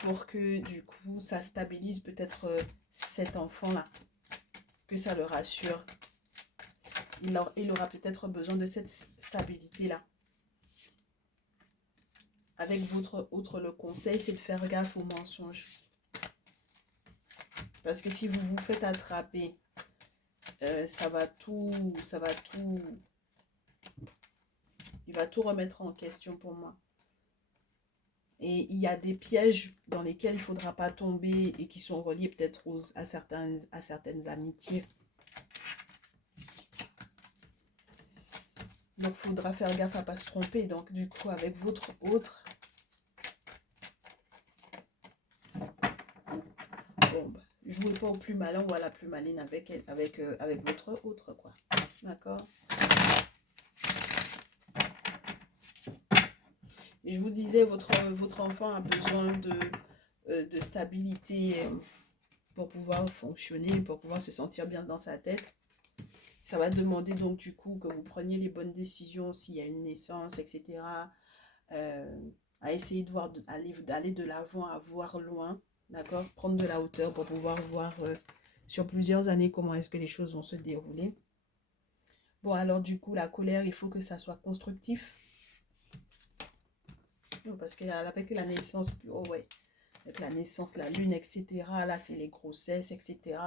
pour que du coup ça stabilise peut-être cet enfant-là, que ça le rassure. Il aura peut-être besoin de cette stabilité-là. Avec votre autre, le conseil, c'est de faire gaffe aux mensonges. Parce que si vous vous faites attraper, ça va tout, il va tout remettre en question pour moi. Et il y a des pièges dans lesquels il ne faudra pas tomber et qui sont reliés peut-être à certaines amitiés. Donc, il faudra faire gaffe à ne pas se tromper. Donc, du coup, avec votre autre, bon, bah, jouez pas au plus malin ou à la plus maline avec votre autre, quoi. D'accord? Et je vous disais, votre enfant a besoin de stabilité pour pouvoir fonctionner, pour pouvoir se sentir bien dans sa tête. Ça va demander donc du coup que vous preniez les bonnes décisions s'il y a une naissance, etc. À essayer de voir, d'aller de l'avant, à voir loin, d'accord? Prendre de la hauteur pour pouvoir voir sur plusieurs années comment est-ce que les choses vont se dérouler. Bon, alors du coup, la colère, il faut que ça soit constructif. Parce qu'avec la naissance, oh ouais, avec la naissance, la lune, etc. Là, c'est les grossesses, etc.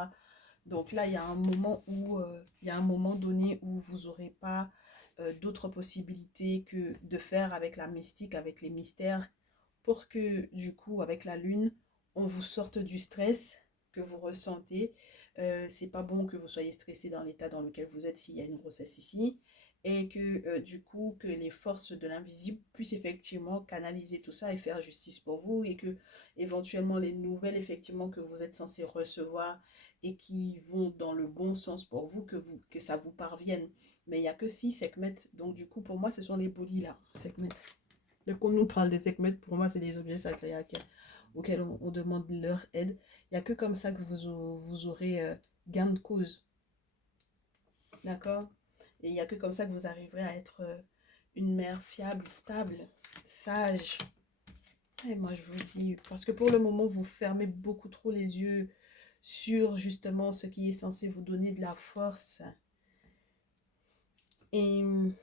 Donc là, il y a un moment où, il y a un moment donné où vous n'aurez pas d'autres possibilités que de faire avec la mystique, avec les mystères, pour que du coup, avec la lune, on vous sorte du stress que vous ressentez. C'est pas bon que vous soyez stressé dans l'état dans lequel vous êtes s'il y a une grossesse ici. Et que du coup, que les forces de l'invisible puissent effectivement canaliser tout ça et faire justice pour vous. Et que éventuellement les nouvelles effectivement que vous êtes censé recevoir et qui vont dans le bon sens pour vous, que ça vous parvienne. Mais il n'y a que 6 segments. Donc du coup, pour moi, ce sont les bolis là, segments. Donc quand on nous parle des segments, pour moi, c'est des objets sacrés auxquels on demande leur aide. Il n'y a que comme ça que vous aurez gain de cause. D'accord? Et il n'y a que comme ça que vous arriverez à être une mère fiable, stable, sage. Et moi, je vous dis, parce que pour le moment, vous fermez beaucoup trop les yeux sur justement ce qui est censé vous donner de la force. Et il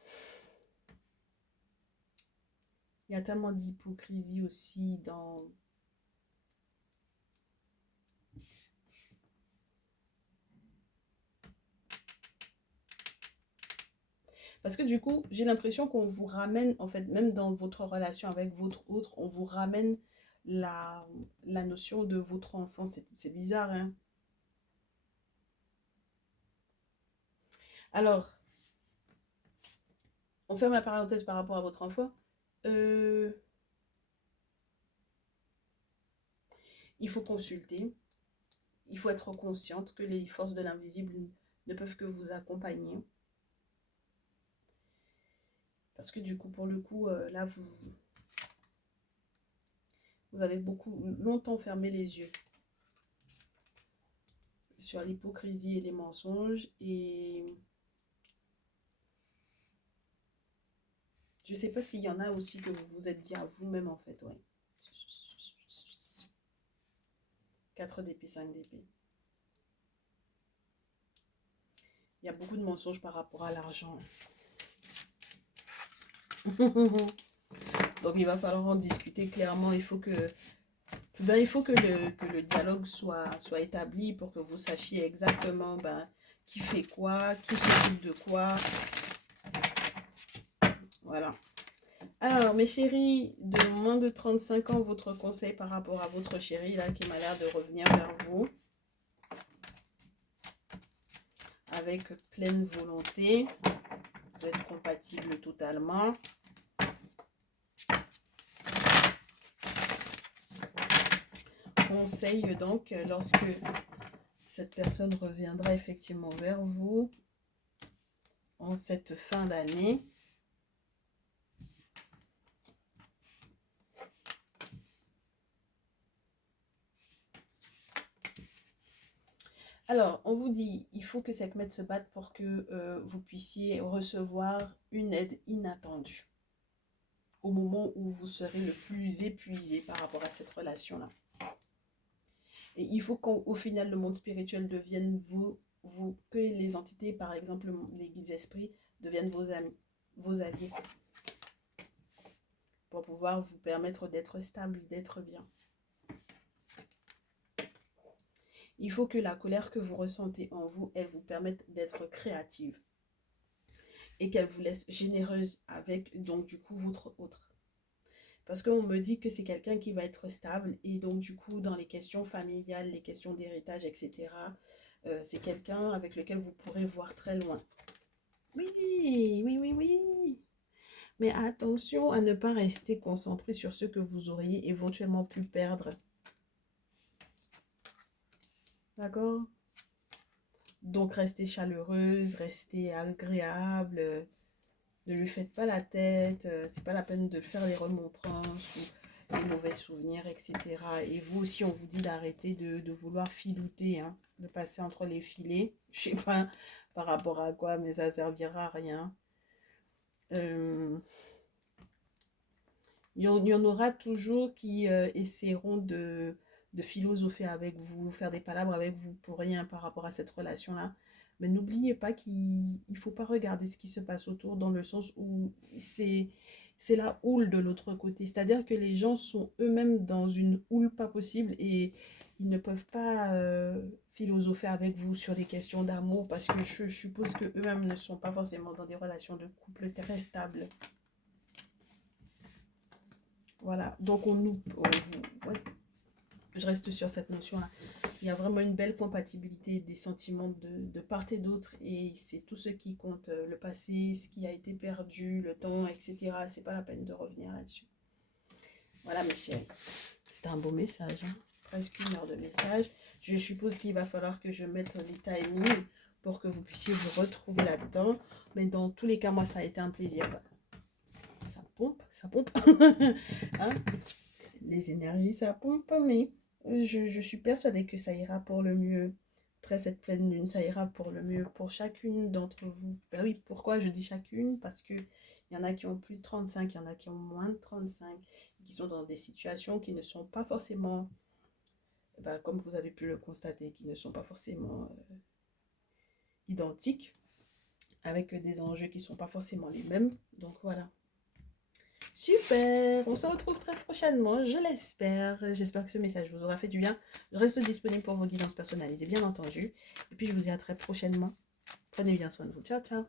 y a tellement d'hypocrisie aussi dans... Parce que du coup, j'ai l'impression qu'on vous ramène, en fait, même dans votre relation avec votre autre, on vous ramène la notion de votre enfant. C'est bizarre, hein? Alors, on ferme la parenthèse par rapport à votre enfant. Euh, il faut consulter. Il faut être consciente que les forces de l'invisible ne peuvent que vous accompagner. Parce que du coup, pour le coup, là, vous avez beaucoup longtemps fermé les yeux sur l'hypocrisie et les mensonges. Et je ne sais pas s'il y en a aussi que vous vous êtes dit à vous-même, en fait, ouais. 4 d'épée, 5 d'épée. Il y a beaucoup de mensonges par rapport à l'argent. Donc, il va falloir en discuter clairement. Il faut que le dialogue soit établi pour que vous sachiez exactement qui fait quoi, qui s'occupe de quoi. Voilà. Alors, mes chéris, de moins de 35 ans, votre conseil par rapport à votre chéri, là, qui m'a l'air de revenir vers vous. Avec pleine volonté. Vous êtes compatibles totalement. Conseil donc, lorsque cette personne reviendra effectivement vers vous en cette fin d'année. Alors, on vous dit, il faut que Sekhmet se batte pour que vous puissiez recevoir une aide inattendue au moment où vous serez le plus épuisé par rapport à cette relation-là. Et il faut qu'au final, le monde spirituel devienne que les entités, par exemple, les guides esprits, deviennent vos amis, vos alliés, pour pouvoir vous permettre d'être stable, d'être bien. Il faut que la colère que vous ressentez en vous, elle vous permette d'être créative. Et qu'elle vous laisse généreuse avec, donc du coup, votre autre. Parce qu'on me dit que c'est quelqu'un qui va être stable. Et donc du coup, dans les questions familiales, les questions d'héritage, etc., c'est quelqu'un avec lequel vous pourrez voir très loin. Oui, oui, oui, oui. Mais attention à ne pas rester concentré sur ce que vous auriez éventuellement pu perdre. D'accord? Donc, restez chaleureuse, restez agréable. Ne lui faites pas la tête. C'est pas la peine de faire les remontrances ou les mauvais souvenirs, etc. Et vous aussi, on vous dit d'arrêter de vouloir filouter, hein, de passer entre les filets. Je sais pas par rapport à quoi, mais ça servira à rien. Il y en aura toujours qui essaieront de philosopher avec vous, faire des palabres avec vous pour rien par rapport à cette relation-là. Mais n'oubliez pas qu'il ne faut pas regarder ce qui se passe autour dans le sens où c'est la houle de l'autre côté. C'est-à-dire que les gens sont eux-mêmes dans une houle pas possible et ils ne peuvent pas philosopher avec vous sur des questions d'amour parce que je suppose qu'eux-mêmes ne sont pas forcément dans des relations de couple très stables. Voilà, donc ouais, je reste sur cette notion-là. Il y a vraiment une belle compatibilité des sentiments de part et d'autre et c'est tout ce qui compte, le passé, ce qui a été perdu, le temps, etc. C'est pas la peine de revenir là-dessus. Voilà mes chéris, c'était un beau message, hein? Presque 1 heure de message. Je suppose qu'il va falloir que je mette les timings pour que vous puissiez vous retrouver là-dedans. Mais dans tous les cas, moi ça a été un plaisir. Ça pompe, ça pompe. Hein? Les énergies, ça pompe, mais je suis persuadée que ça ira pour le mieux. Après cette pleine lune, ça ira pour le mieux pour chacune d'entre vous. Ben oui, pourquoi je dis chacune? Parce que il y en a qui ont plus de 35, il y en a qui ont moins de 35, qui sont dans des situations qui ne sont pas forcément, comme vous avez pu le constater, qui ne sont pas forcément identiques, avec des enjeux qui ne sont pas forcément les mêmes. Donc voilà. Super, on se retrouve très prochainement, je l'espère. J'espère que ce message vous aura fait du bien. Je reste disponible pour vos guidances personnalisées, bien entendu. Et puis je vous dis à très prochainement. Prenez bien soin de vous. Ciao, ciao.